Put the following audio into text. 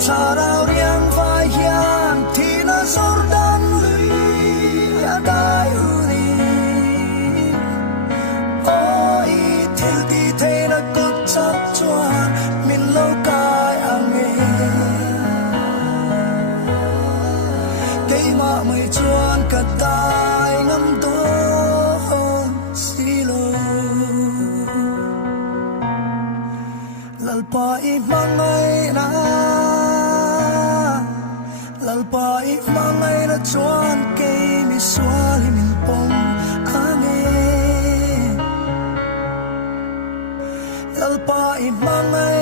thà đào riêng vai hiền thì nó Jordan lùi đại uri ôi theo đi thế nó cất chắc choan mình lâu cài ang cây mà mây chuan cả tai ngắm đón silo lalpai mangai na lalpai mangai na chuan cây mi suali min pom ane lalpai mangai